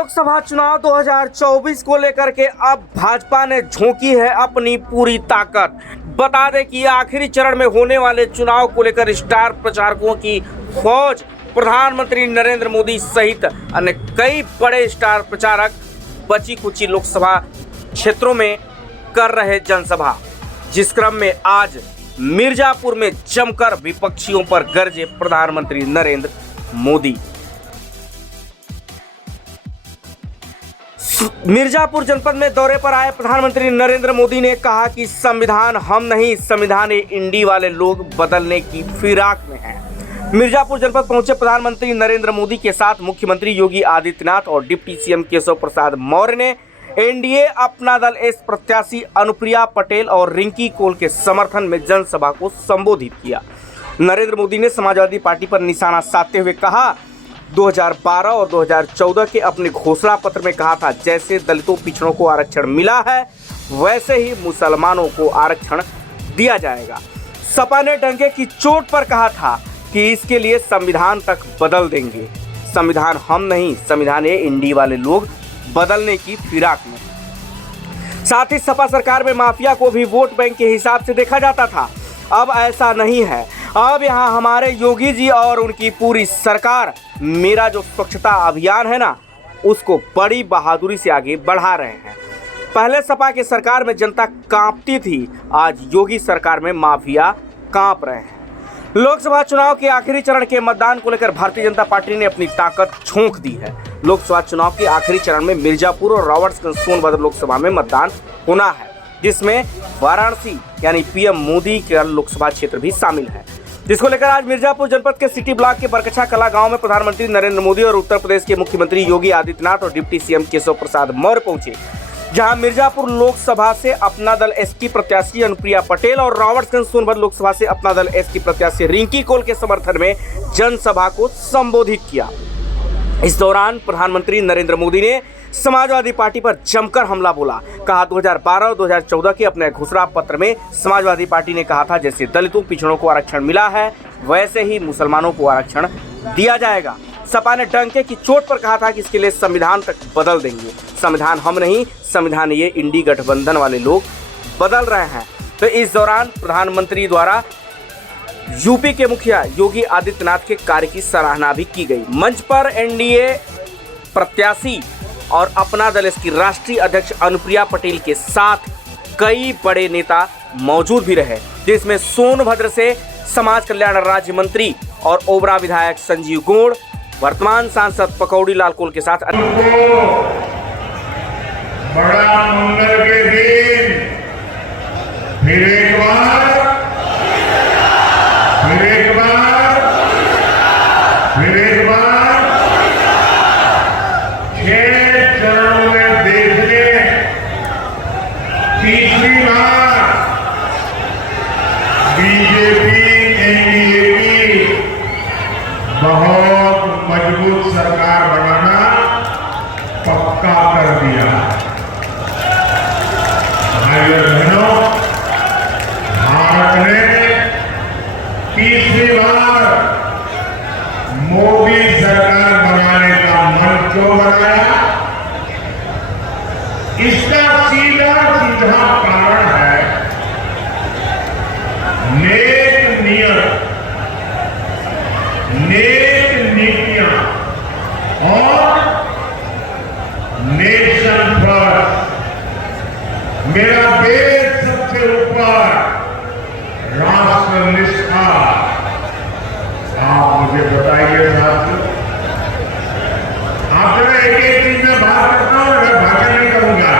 लोकसभा चुनाव 2024 को लेकर के अब भाजपा ने झोंकी है अपनी पूरी ताकत। बता दें कि आखिरी चरण में होने वाले चुनाव को लेकर स्टार प्रचारकों की फौज प्रधानमंत्री नरेंद्र मोदी सहित अन्य कई बड़े स्टार प्रचारक बची कुची लोकसभा क्षेत्रों में कर रहे जनसभा, जिस क्रम में आज मिर्जापुर में जमकर विपक्षियों पर गरजे प्रधानमंत्री नरेंद्र मोदी। मिर्जापुर जनपद में दौरे पर आए प्रधानमंत्री नरेंद्र मोदी ने कहा कि संविधान हम नहीं, संविधान ये इंडी वाले लोग बदलने की फिराक में हैं। मिर्जापुर जनपद पहुंचे प्रधानमंत्री नरेंद्र मोदी के साथ मुख्यमंत्री योगी आदित्यनाथ और डिप्टी सीएम केशव प्रसाद मौर्य ने एनडीए अपना दल एस प्रत्याशी अनुप्रिया पटेल और रिंकी कोल के समर्थन में जनसभा को संबोधित किया। नरेंद्र मोदी ने समाजवादी पार्टी पर निशाना साधते हुए कहा, 2012 और 2014 के अपने घोषणा पत्र में कहा था, जैसे दलितों पिछड़ों को आरक्षण मिला है वैसे ही मुसलमानों को आरक्षण दिया जाएगा। सपा ने डंके की चोट पर कहा था कि इसके लिए संविधान तक बदल देंगे। संविधान हम नहीं, संविधान ये इंडी वाले लोग बदलने की फिराक में। साथ ही सपा सरकार में माफिया को भी वोट बैंक के हिसाब से देखा जाता था। अब ऐसा नहीं है। अब यहाँ हमारे योगी जी और उनकी पूरी सरकार मेरा जो स्वच्छता अभियान है ना, उसको बड़ी बहादुरी से आगे बढ़ा रहे हैं। पहले सपा की सरकार में जनता कांपती थी, आज योगी सरकार में माफिया कांप रहे हैं। लोकसभा चुनाव के आखिरी चरण के मतदान को लेकर भारतीय जनता पार्टी ने अपनी ताकत झोंक दी है। लोकसभा चुनाव के आखिरी चरण में मिर्जापुर और रावर्ट्सगंज सोनभद्र लोकसभा में मतदान होना है, जिसमें वाराणसी यानी पीएम मोदी का लोकसभा क्षेत्र भी शामिल है, जिसको लेकर आज मिर्जापुर जनपद के सिटी ब्लॉक के बरकछा कला गांव में प्रधानमंत्री नरेंद्र मोदी और उत्तर प्रदेश के मुख्यमंत्री योगी आदित्यनाथ और डिप्टी सीएम केशव प्रसाद मौर्य पहुंचे, जहां मिर्जापुर लोकसभा से अपना दल एसपी प्रत्याशी अनुप्रिया पटेल और रावर्ट्सगंज सोनभद्र लोकसभा से अपना दल एसपी प्रत्याशी रिंकी कोल के समर्थन में जनसभा को संबोधित किया। इस दौरान प्रधानमंत्री नरेंद्र मोदी ने समाजवादी पार्टी पर जमकर हमला बोला। कहा, 2012 और 2014 के अपने घोषणा पत्र में समाजवादी पार्टी ने कहा था, जैसे दलितों पिछड़ों को आरक्षण मिला है वैसे ही मुसलमानों को आरक्षण दिया जाएगा। सपा ने डंके की चोट पर कहा था कि इसके लिए संविधान तक बदल देंगे। संविधान हम नहीं, संविधान ये इंडी गठबंधन वाले लोग बदल रहे हैं। तो इस दौरान प्रधानमंत्री द्वारा यूपी के मुखिया योगी आदित्यनाथ के कार्य की सराहना भी की गई। मंच पर एनडीए प्रत्याशी और अपना दल इसकी राष्ट्रीय अध्यक्ष अनुप्रिया पटेल के साथ कई बड़े नेता मौजूद भी रहे, जिसमें सोनभद्र से समाज कल्याण राज्य मंत्री और ओबरा विधायक संजीव गोड़, वर्तमान सांसद पकौड़ी लाल कोल के साथ बड़ा मंगल के दिन फिर एक बार तीसरी बार बीजेपी एनडीए की बहुत मजबूत सरकार बनाना पक्का कर दिया। भाइयों बहनों, भारत ने तीसरी बार मोदी सरकार बनाने का मन क्यों बनाया? इसका सीधा कारण है नेक नियत, नेक नीतियां और नेशन फर्स्ट। मेरा देश सबसे ऊपर, राष्ट्र निष्ठा। आप मुझे बताइए साथियों, आप जरा एक एक चीज में बात करता हूं, मैं भाषण नहीं करूंगा,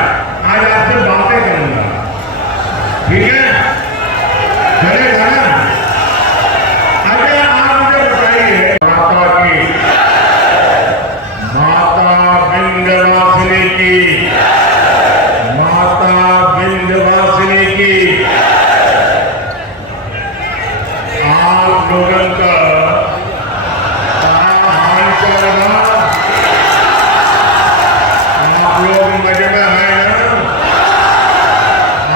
आज आपसे बातें करूंगा, ठीक है? चलेगा ना? अगर आप मुझे बताइए, माता विंध्यवासिनी की, माता विंध्यवासिनी की, आप लोगों का हाल चल रहा, आप लोग मजे में आए ना?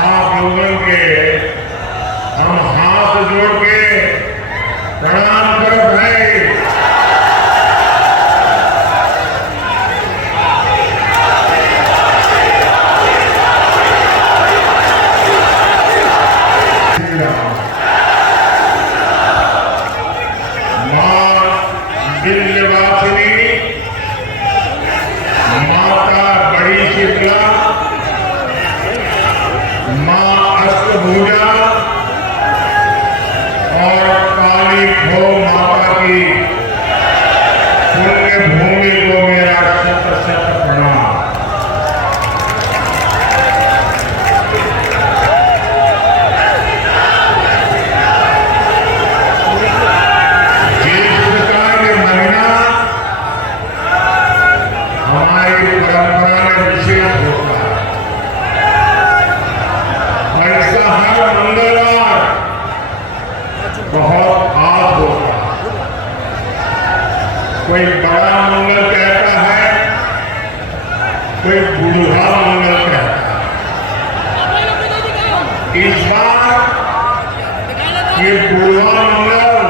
आप लोगों के हम हाथ जोड़ के प्रणाम करो भाई। पूजा और काली खो माता की पुण्य भूमि को मेरा शत शत प्रणाम। ज्येष्ठ का ये महीना हमारी परंपरा में विशेष होता है। ऐसा हर मंगलवार बहुत खास होता है। कोई बड़ा मंगल कहता है, कोई बूढ़ा मंगल कहता है। इस बार ये बूढ़ा मंगल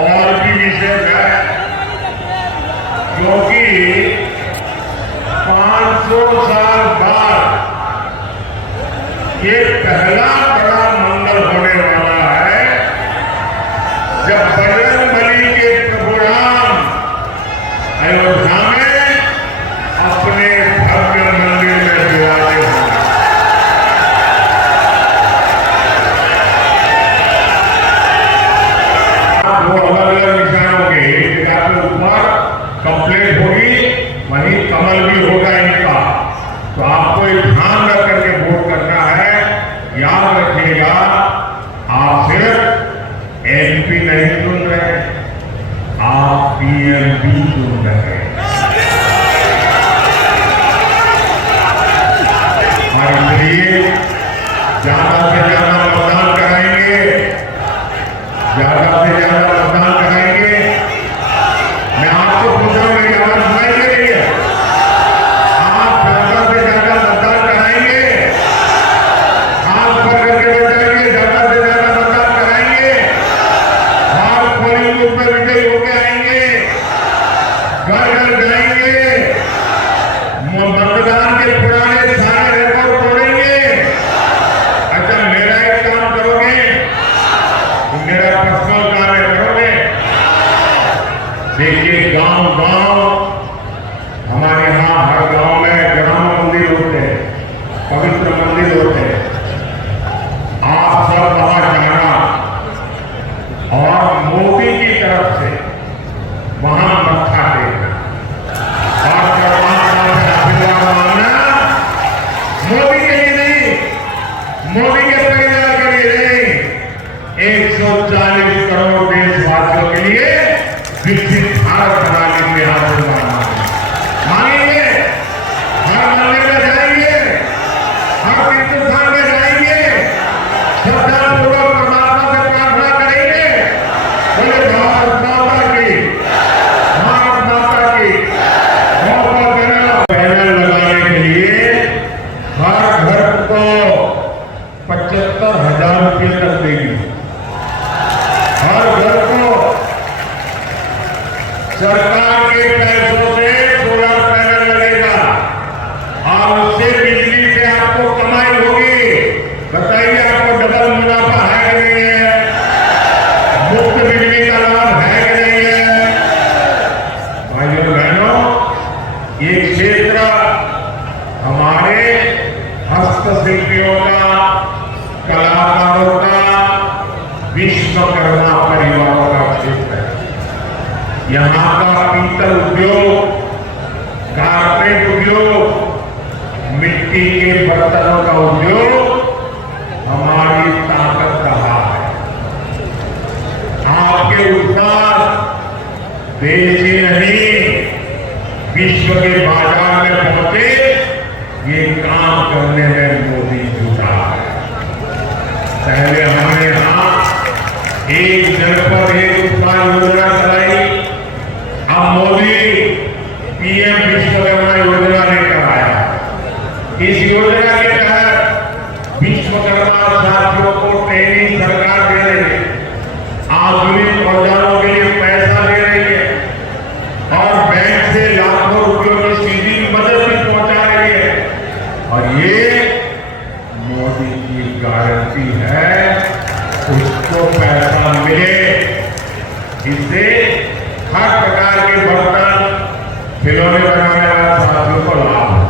और भी विशेष है, क्योंकि 500 साल बाद ये पहला बड़ा मंगल होने वाला है जब बजरंगबली के प्रभु राम अयोध्या में अपने भव्य मंदिर में विराजे होंगे। दो अलग अलग निशानों के एक जगह पे ऊपर कंप्लीट होगी, वहीं कमल भी होगा इनका। तो आपको एक ध्यान रख करके वोट करना है। याद रखिएगा, आप सिर्फ एमपी नहीं चुन रहे, आप पीएम भी चुन रहे हैं। और इसलिए ज्यादा से ज्यादा मतदान कराएंगे, ज्यादा से ज्यादा मतदान कराएंगे। मैं आपको पूछा मेरी आवाज सुनाई दे रही है? आप ज्यादा से ज्यादा मतदान कराएंगे, हाथ पकड़ के बताएंगे, ज्यादा से ज्यादा मतदान कराएंगे, और पोलिंग बूथ में विजयी होके आएंगे, घर घर जाएंगे, मतदान के पुराने सारे रिकॉर्ड तोड़ेंगे। अच्छा, मेरा एक काम करोगे, मेरा पर्सनल कार्य करोगे। देखिए, गांव गांव हमारे यहाँ हर गांव में ग्राम मंदिर होते हैं, पवित्र मंदिर होते हैं। आप सब वहां जाना और मोदी की तरफ से वहां मत्था टेकना और परमात्मा से आशीर्वाद मांगना। मोदी के लिए नहीं, मोदी के परिवार के लिए नहीं, 140 करोड़ देशवासियों के लिए विकसित भारत बनाने के लिए आशीर्वाद मांगेंगे। हर मंदिर में जाएंगे, हर हिंदुस्तान में जाएंगे, श्रद्धापूर्वक परमात्मा से प्रार्थना करेंगे, बोले भारत माता की, भारत माता की। बहुत पैनल लगाने के लिए हर घर को 75,000 रुपये तक देगी। हर घर को सरकार के पैसों से सोलर पैनल लगेगा और उससे बिजली से आपको कमाई होगी। बताइए, आपको डबल मुनाफा है कि नहीं है? मुफ्त बिजली का लाभ है कि नहीं है? भाइयों बहनों, ये क्षेत्र हमारे हस्तशिल्पियों का, कलाकारों का, विश्वकर्मा परिवारों का क्षेत्र है। यहाँ का पीतल उद्योग, कारपेट उद्योग, मिट्टी के बर्तनों का उद्योग हमारी ताकत रहा है। आपके उत्पाद देश ही नहीं, विश्व के बाजार में पहुंचे, ये काम करने में मोदी जुटा है। पहले हमने यहाँ एक जनपद एक उत्पाद योजना चलाई, अब मोदी पीएम विश्वकर्मा योजना लेकर आया। इस योजना के तहत विश्वकर्मा साथियों को ट्रेनिंग सरकार दे रही है, आधुनिक औजारों के लिए पैसा दे रही है और बैंक से लाखों रुपयों की सीधी मदद भी पहुंचा रही है। और ये मोदी की गारंटी है, उसको पैसा मिले। इससे हर प्रकार के बर्तन, खिलौने बनाने वाले साथियों को लाभ हो।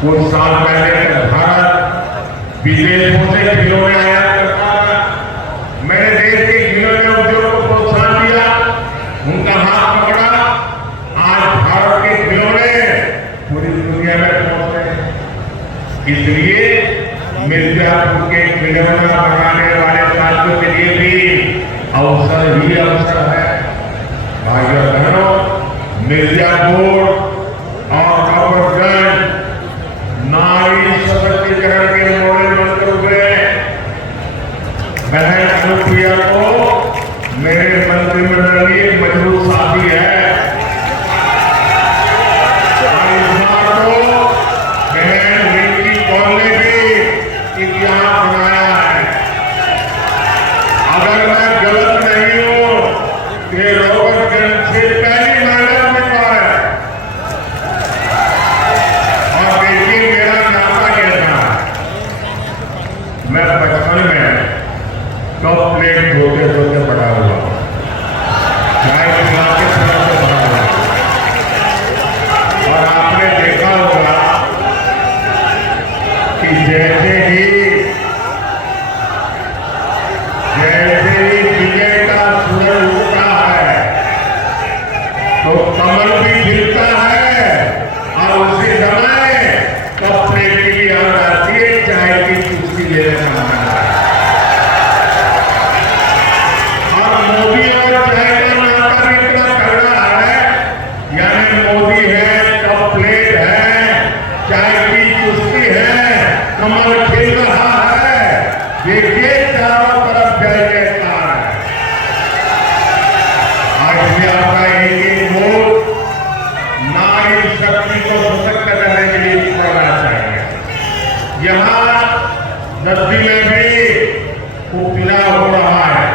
कुछ साल पहले तक भारत विदेशों से खिलौने आयात करता था। मैंने देश के खिलौने उद्योग को प्रोत्साहन दिया, उनका हाथ पकड़ा। आज भारत के खिलौने पूरी दुनिया में पहुंच रहे हैं। इसलिए मिर्जापुर के खिलौना बनाने वाले साथियों के लिए भी अवसर ही अवसर है। भाइयों बहनों, मिर्जापुर और अमरगंज नारी सशक्तिकरण के मॉडल बनकर उभरे। बहन अनुप्रिया को मेरे मंत्रिमंडल की एक मजबूत साथी है। इस बार तो बहन रिंकी कौल ने भी इतिहास बनाया है। अगर मैं गलत नहीं हूं, ये रोहतगंज से पहली महिला उम्मीदवार है। और देखिए मेरा नाता कैसा है। मैं बचपन में कप प्लेट धोते धोते बड़ा हुआ, चाय पिलाते पिलाते बड़ा हुआ। और आपने देखा होगा कि जैसे ही विजय का सूरज उगता है तो कमल भी खिलता है और उसी समय कप प्लेट की याद आती है, चाय की चुस्की लेने का मन आता है। और मोदी और चाय का नाता भी इतना तगड़ा है, यानी मोदी है, कप प्लेट है, चाय की चुस्की है, कमल खिल रहा है। देखिए चारों तरफ जय जयकार है। आज भी आपका एक वोट नारी शक्ति को सशक्त करने के लिए पड़ना चाहिए। यहाँ नदी में भी उपचुनाव हो रहा है।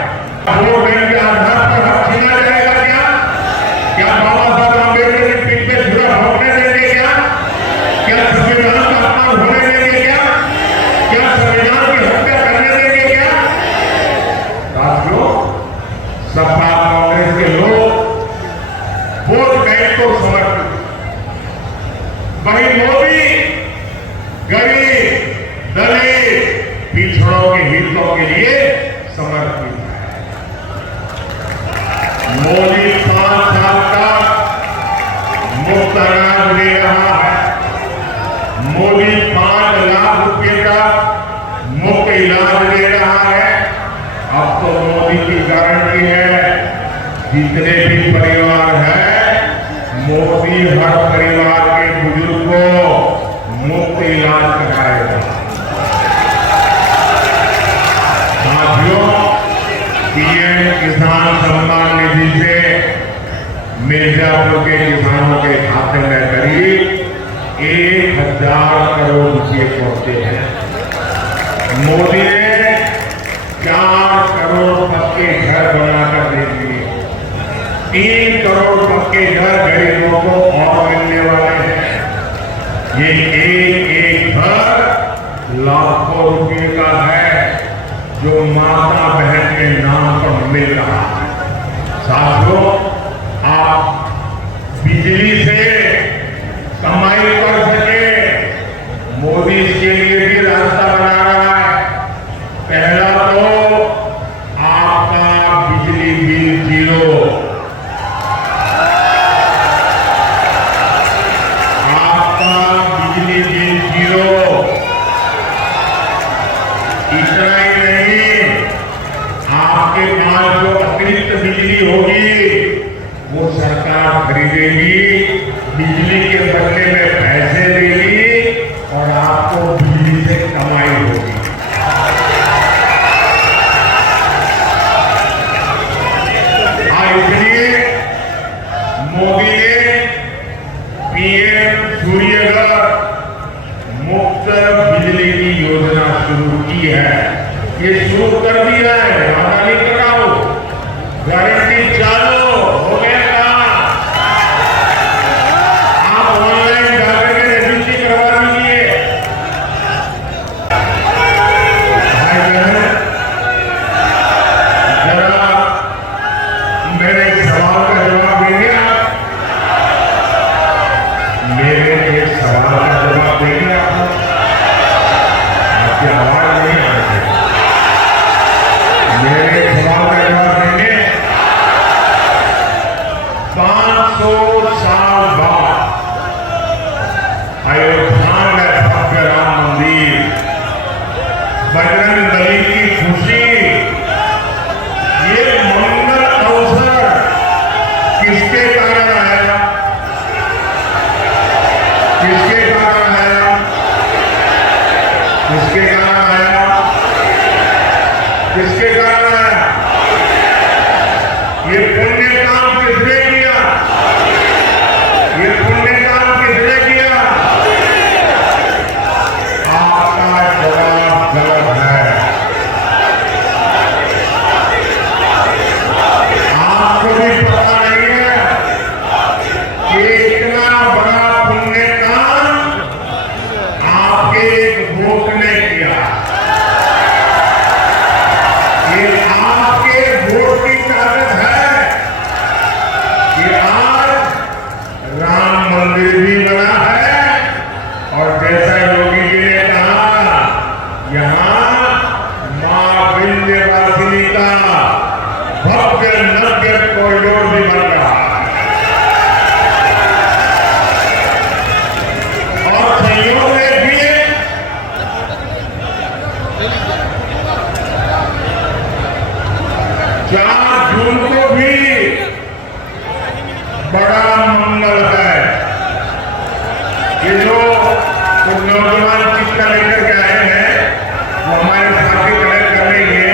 वोट बैंक के आधार पर हक छीना जाएगा क्या? क्या बाबा साहब अम्बेडकर की पीठ पे छुरा भोंकने देंगे क्या? क्या संविधान का अपमान होने देंगे क्या? क्या संविधान की हत्या करने देंगे क्या? साथियों, सपा कांग्रेस के लोग वोट बैंक को समर्पित, वही मोदी गरीब दलित पिछड़ों के हितों के लिए समर्पित है। मोदी 5 साल तक मुफ्त अनाज दे रहा है। मोदी 5 लाख रुपए का मुफ्त इलाज दे रहा है। अब तो मोदी की गारंटी है, जितने भी परिवार हैं, मोदी हर परिवार के बुजुर्ग को मुफ्त इलाज कराएगा। साथियों, पीएम किसान सम्मान निधि से मिर्जापुर के किसानों के खाते में करीब 1000 करोड़ रुपए पहुंचे हैं। मोदी ने 4 करोड़ पक्के घर बनाकर दे दिए। 3 करोड़ पक्के घर गरीबों को और मिलने वाले हैं। ये एक घर लाखों रुपए का है, जो माता बहन के नाम पर मिल रहा है। साथियों, आप बिजली से कमाई कर सके, मोदी इसके लिए भी रास्ता बना रहा है। पहला तो आपका बिजली बिल जीरो, आपका बिजली बिल जीरो। इतना ही नहीं, आपके पास जो अतिरिक्त बिजली होगी वो सरकार खरीदेगी, बिजली के बदले में पैसे देगी और आपको बिजली से कमाई होगी। इसलिए मोदी ने पीएम सूर्यघर मुफ्त बिजली की योजना शुरू की है। ये शुरू कर दिया है, वादा नहीं कर रहा हूं, गारंटी चालू हो गया काम। आप ऑनलाइन जाकर के रजिस्ट्री करवा लीजिए। भाई बहन, जरा मेरे एक सवाल का जवाब देंगे आप? मेरे एक सवाल का जवाब देंगे आप? आपकी आवाज किसके कारण आया? किसके कारण आया? किसके कारण आया? ये पुण्य काम किसने किया? ये पुण्य काम किसने किया? आपका जवाब गलत है। आपको भी पता नहीं है कि इतना बड़ा पुण्य काम आपके एक वोट ने किया। ये आपके वोट की ताकत है कि आज राम मंदिर भी बना है और जैसा योगी जी ने कहा, यहां मां विंध्यवासिनी का भव्य नव्य कॉरिडोर भी बन रहा है। और संयोग में भी 4 जून को भी बड़ा मंगल है। ये जो कुछ नौजवान चिट्ठा लेकर के आए हैं, वो हमारे साथी कलेक्ट कर लेंगे,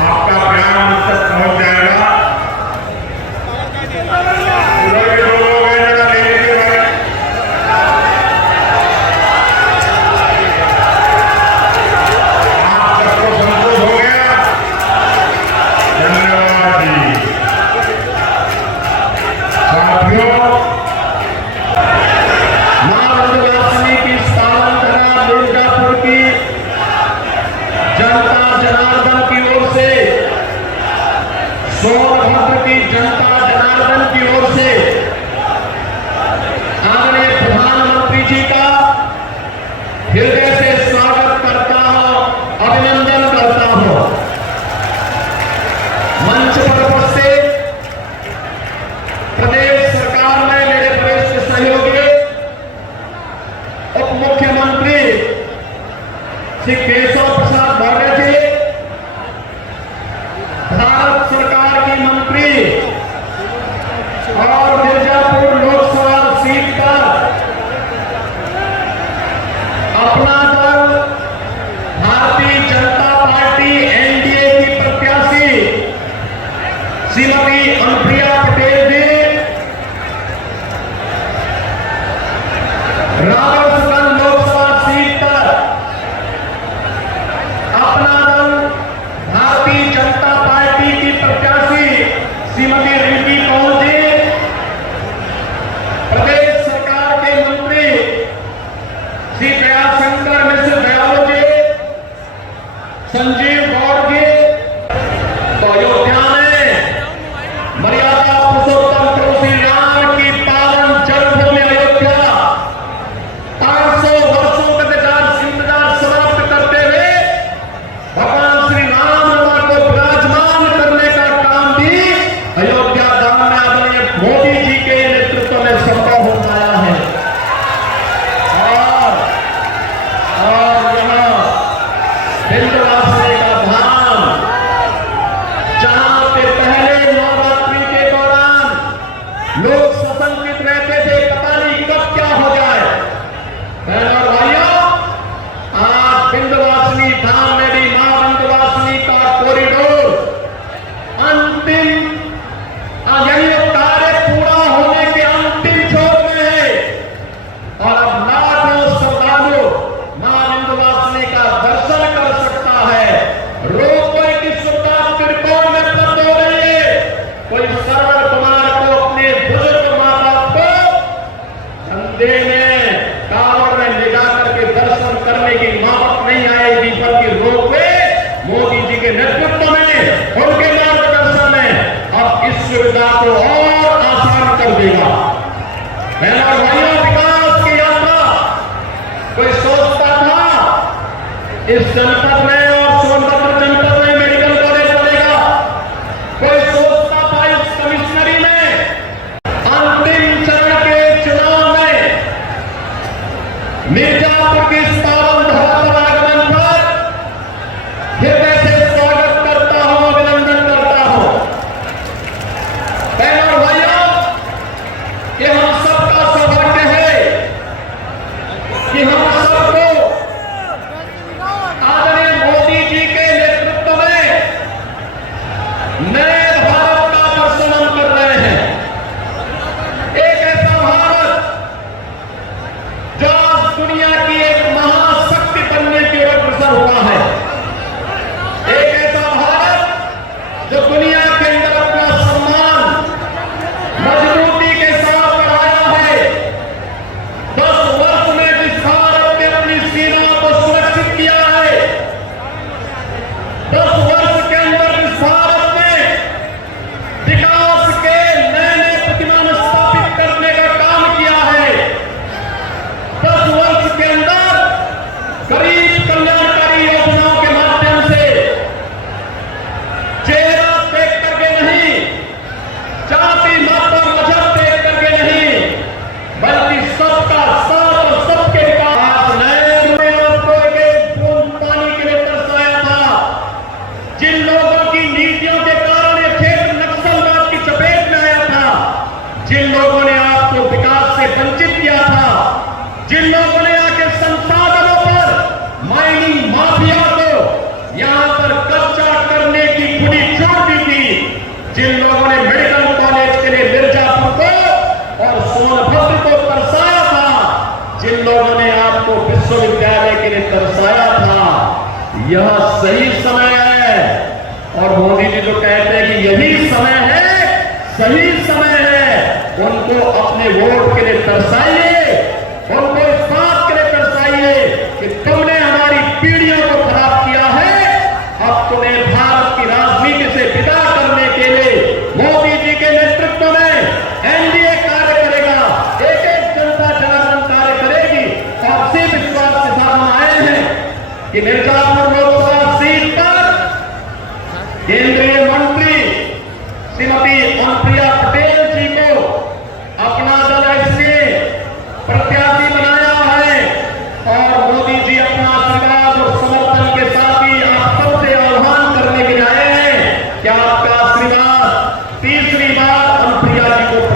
आपका प्यार मुझ तक पहुंच जाएगा। उधर के 2 लोग हैं, जरा ले लीजिए भाई। आप सबको संतोष हो गया? धन्यवाद जी। साथियों, मां विंध्यवासिनी की स्थापना मिर्जापुर की जनता जनार्दन की ओर से, सोनभद्र की जनता जनार्दन की ओर से आदरणीय प्रधानमंत्री जी का हृदय से स्वागत करता हूं, अभिनंदन करता हूं। मंच पर उपस्थित प्रदेश सरकार में मेरे वरिष्ठ सहयोगी उप मुख्यमंत्री श्री केशव प्रसाद मौर्य जी, भारत सरकार की मंत्री और मिर्जापुर लोकसभा सीट पर अपना दल भारतीय जनता पार्टी एनडीए की प्रत्याशी श्रीमती अनुप्रिया पटेल जी, रावतसगंज लोकसभा सीट पर अपना दल भारतीय जनता पार्टी की प्रत्याशी श्रीमती रिंकी कौल जी, प्रदेश सरकार के मंत्री श्री दयाशंकर मिश्र दयालु जी, संजीव गौड़ जी। तो अयोध्या में मर्यादा पुरुषोत्तम प्रभु श्री राम की पावन जन्मभूमि अयोध्या 500 वर्षों का इंतजार समाप्त करते हुए भगवान श्री राम लला को विराजमान करने का काम भी अयोध्या धाम में आदरणीय मोदी जी के नेतृत्व में संभव हो पाया है। और यहाँ विंध्यवासिनी का धाम, जहां पे पहले नवरात्रि के दौरान लोग सशंकित रहते थे, पता नहीं कब क्या हो जाए। बहनों और भाइयों, आज विंध्यवासिनी धाम में भी मां विंध्यवासिनी का कॉरिडोर अंतिम, यही कार्य पूरा होने के अंतिम छोर में है और अब लाखों श्रद्धालु मां विंध्यवासिनी का दर्शन कर सकता है। रोपवे की सुविधा त्रिकोण में उपलब्ध हो रही है। कोई सरवर कुमार को अपने बुजुर्ग मां बाप को धंधे में टावर में ले जाकर के दर्शन करने की नौबत नहीं आएगी, बल्कि रोपवे मोदी जी के नेतृत्व में, उनके मार्गदर्शन में अब इस सुविधा को और आसान कर देगा। बहनों और भाइयों, विकास की यात्रा कोई सोचता था इस जनपद में और सोनभद्र जनपद में मेडिकल कॉलेज बनेगा, कोई सोचता था इस कमिश्नरी में अंतिम चरण के चुनाव में मिर्जापुर की पावन धरा पर आगमन पर हृदय से स्वागत करता हूं, अभिनंदन करता हूं। बहनों और भाइयों, ये हम सबका सौभाग्य है जिन लोगों ने आके संसाधनों पर माइनिंग माफिया को यहां पर कब्जा करने की खुली छूट दी थी, जिन लोगों ने मेडिकल कॉलेज के लिए मिर्जापुर को और सोनभद्र को तरसाया था, जिन लोगों ने आपको विश्वविद्यालय के लिए तरसाया था, यह सही समय है। और मोदी जी जो कहते हैं कि यही समय है, सही समय है, उनको अपने वोट के लिए तरसाइए, उनको इस बात के लिए तरसाइए कि तुमने हमारी पीढ़ियों को खराब किया है, अब तुम्हें भारत की राजनीति से विदा करने के लिए मोदी जी के नेतृत्व में एनडीए कार्य करेगा, एक जनता जनार्दन कार्य करेगी। और इसी विश्वास के साथ हम आए हैं कि मिर्जापुर लोकसभा सीट पर केंद्रीय मंत्री श्रीमती अनुप्रिया पटेल जी को अपना दल इसमें प्रत्याशी बनाया है। और मोदी जी अपना आशीर्वाद और समर्थन के साथ ही आप सबसे आह्वान करने के लिए आए हैं कि आपका आशीर्वाद तीसरी बार अनुप्रिया जी को